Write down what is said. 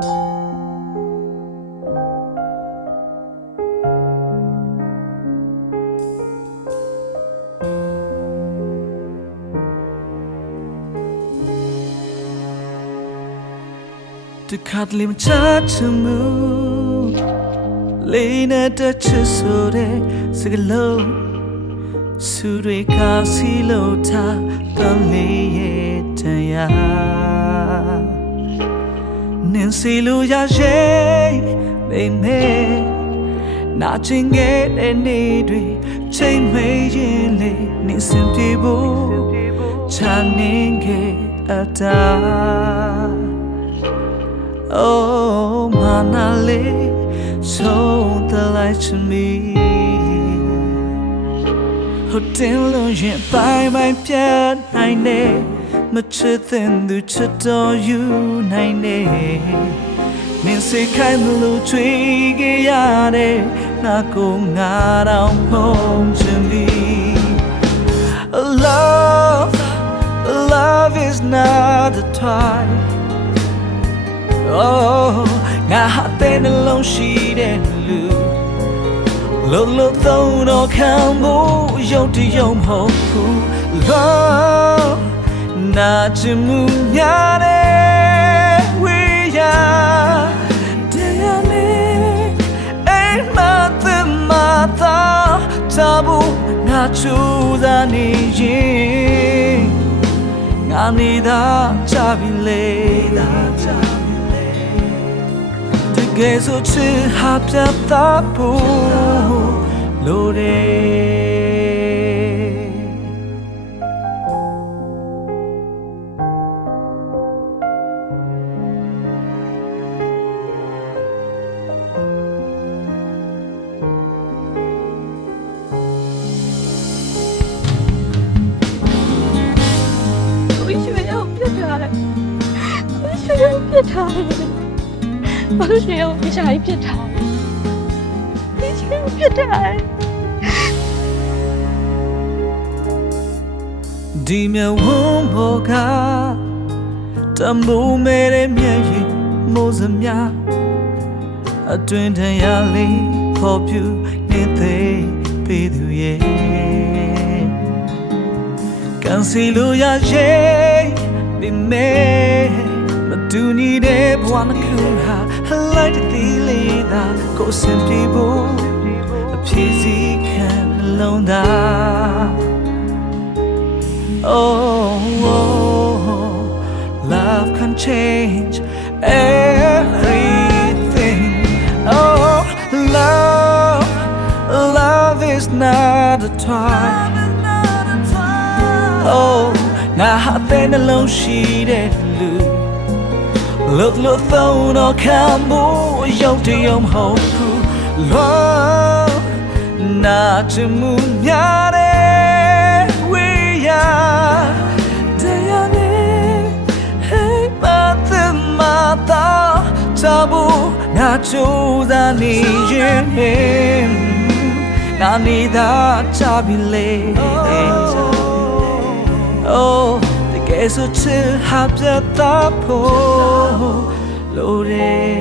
တခါတလေမချချင်မှုလေးနဲ့တချစ်ဆိုတဲ့စကလုံးစူတွေကစီလို့ထားတမ်းလေးရဲ့တရား နင်းစီလို့ရရဲ့မိမဲနာချင်ခဲ့တဲ့နေ့တွေချိန်မေးရင်လေနင်းစင်ပြေဖို့ချမ်းနေခဲ့အတား Oh, manale, so the light to me. ဟိုတင်လို့ရင်ပိုင်းပိုင်းပြတ်နိုင်နေ မချစ်တဲ့သူချစ်တော်ယူနိုင်နေမင်းစိတ်ခိုင်လို့ချွေခဲ့ရတဲ့ငါကိုငါတော့မုန်းချင်ပြီ Love love is not the time Oh ငါဟာတဲ့နှလုံးရှိတဲ့လူလုံးလုံးသုံးတော့ခံဖို့ရုပ်တရုံမဟုတ်ဘူး Love နာချင်မှုများတဲ့ဝေးရတရားနဲ့အိမ်မသက်မသာချဘူးငါချူစားနေရင်ငါနေတာချပြီလေသာချပြီလေတကယ်ဆိုချစ်ဟာပြတ်သားဖို့လိုတယ် ပြစ်ထားတယ်။ဘာလို့ရှင်ရောမိရှာကြီးပြစ်ထားလဲ။မိရှာကြီးပြစ်ထားတယ်။ဒီမြဝုံဘောကတမိုးမဲတဲ့မျက်ရည်မိုးစမြအတွင်ထရလေးခေါ်ပြူနေသေးပေးသူရဲ့ကန်စီလိုရရဲ့ဒီမဲ့ တူညီတဲ့ဘဝနှစ်ခုဟာဟလိုက်တဲ့ဒီလေးသာကိုယ်စင်ပြေဖို့အဖြေစီခံလုံးသား Oh, oh, love can change everything. Oh, love, love is not a time. Oh, ငါဟာတဲ့နှလုံးရှိတဲ့လူ လို့လို့သုံးတော့ခံဖို့ရုပ်တရုံမဟုတ်ဘူး Love နာချင်မှုများတဲ့ဝေးရတရားနဲ့ဟဲ့ပါသမတာချဘူးငါချူစားနေရင်ငါနေတာချပြီလေ Oh 계속 합잡다고 노래.